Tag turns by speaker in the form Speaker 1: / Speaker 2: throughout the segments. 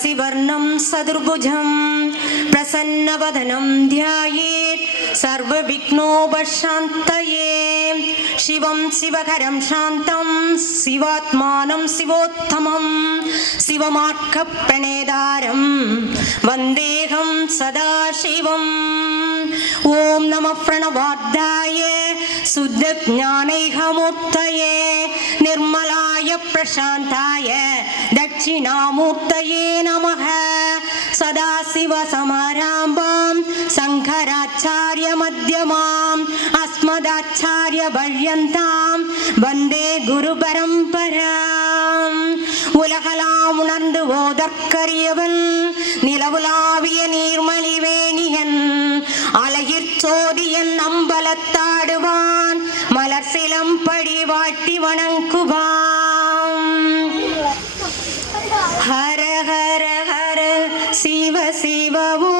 Speaker 1: शशिवर्णं सदुर्भुजं प्रसन्नवदनं ध्यायेत् सर्वविघ्नोपशान्तये शिवं शिवकरं शान्तं शिवात्मानं शिवोत्तमं शिवमार्गप्रणेदारं वन्देहं सदाशिवम् ॐ नमः प्रणवार्धाय शुद्धज्ञानैकमूर्तये निर्मला प्रशान्ताय दक्षिणामूर्तये नमः सदाशिवसमाराम्बां शङ्कराचार्यमध्यमाम् अस्मदाचार्यपर्यन्तां वन्दे गुरुपरम्पराम् உலகலாம் உணர்ந்து ஓதற்கரியவன் நிலவுலாவிய நீர்மலிவே ಶಿವವು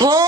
Speaker 1: Bom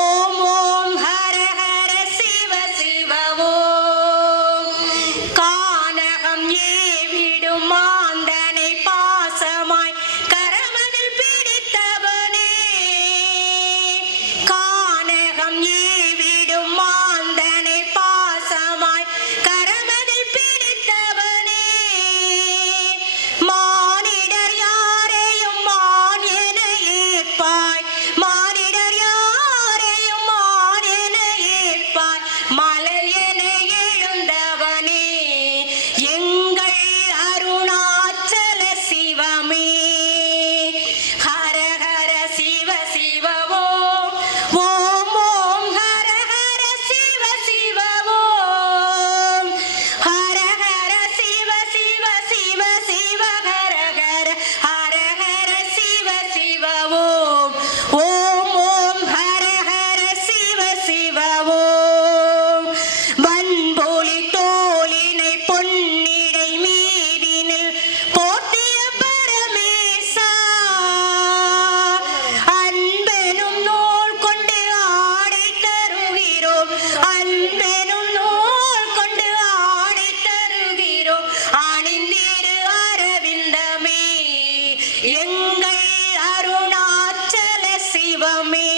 Speaker 1: எங்கள் அருணாச்சல சிவமே.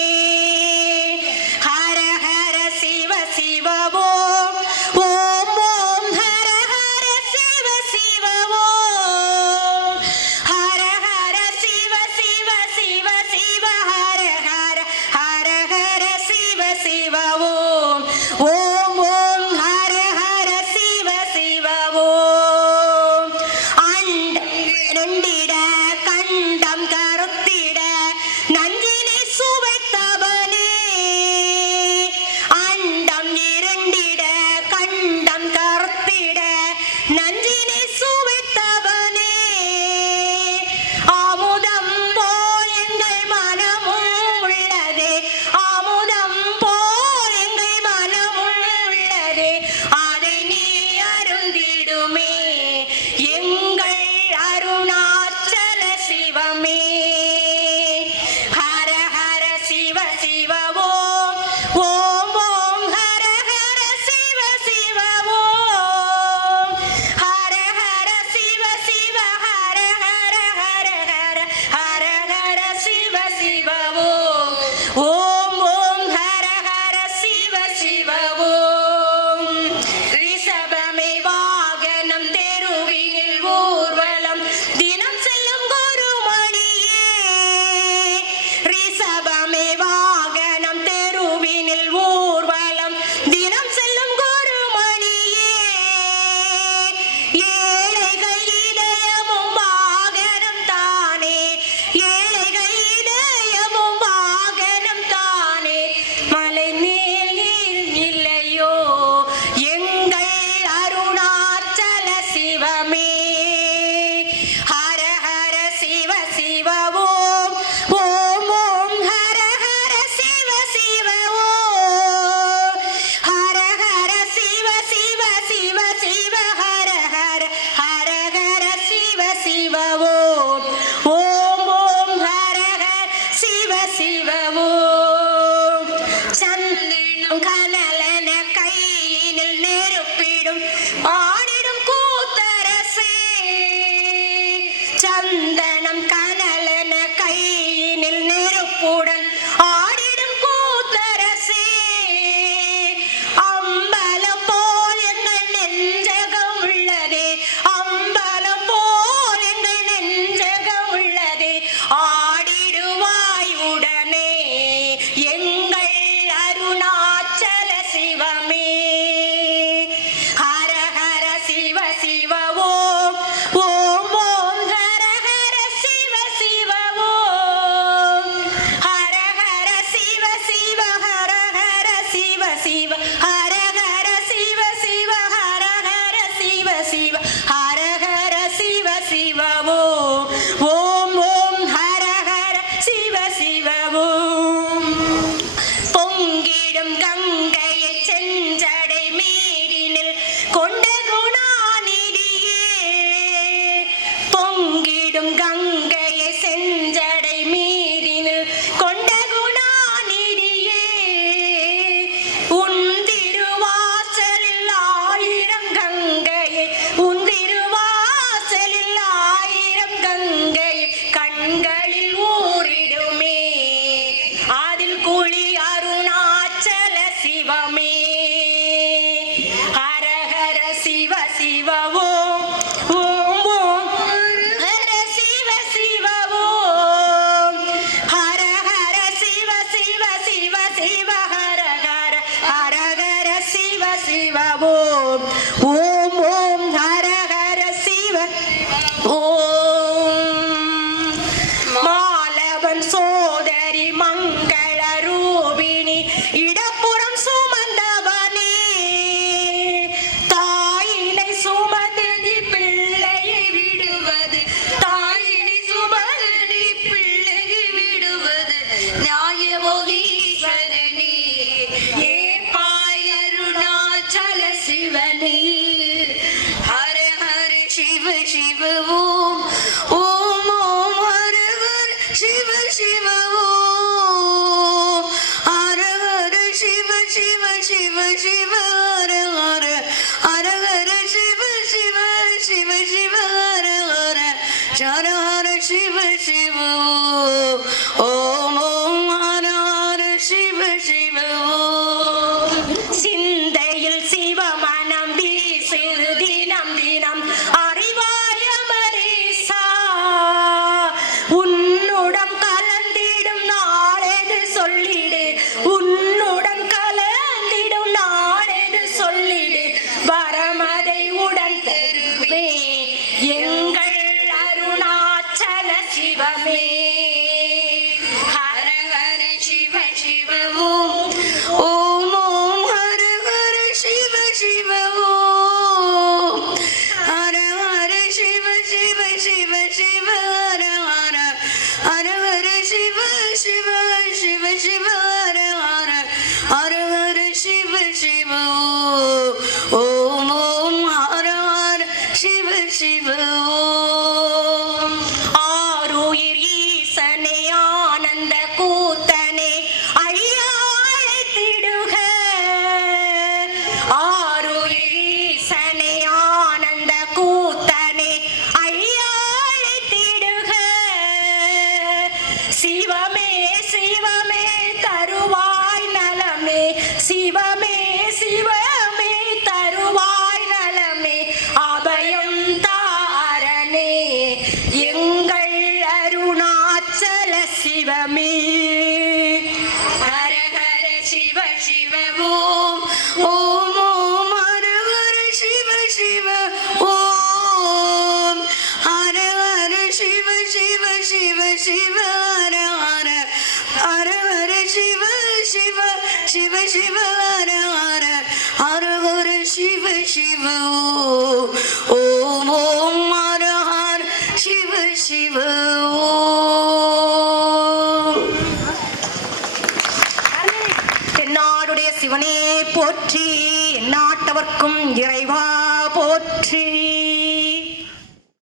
Speaker 1: ಶಿವವು ಶಿವೋ